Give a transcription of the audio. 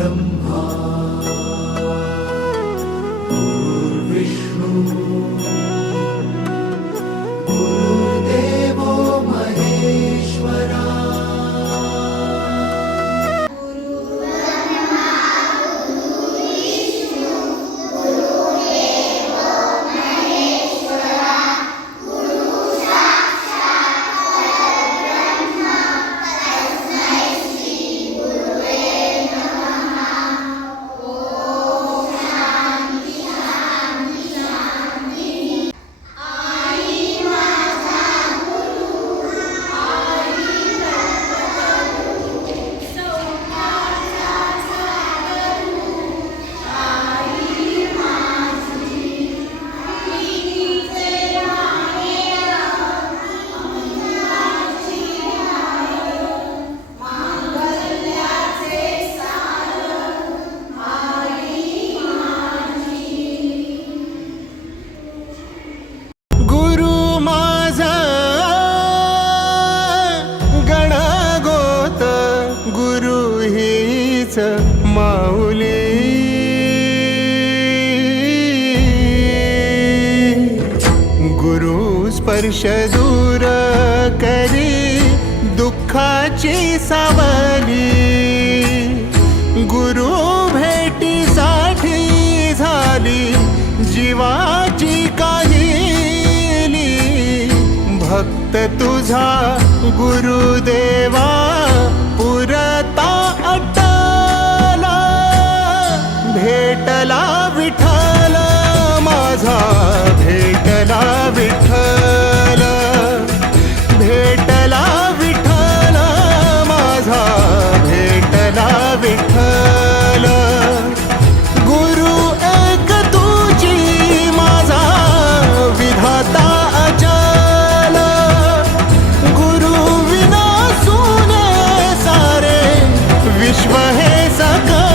गुरुर्ब्रह्मा गुरुर्विष्णू गुरुर्देवो महेश्वरा। माऊली गुरु स्पर्श दूर करी दुःखाची सावली। गुरु भेटीसाठी झाली जीवाची काहिली। भक्त तुझा गुरुदेवा पुरता भेटला विठ्ठल माझा, भेटला विठ्ठल, भेटला विठ्ठल माझा, भेटला विठ्ठल। गुरु एक तुझी माझा विधाता अचल। गुरु विना सुने सारे विश्व हे सकल।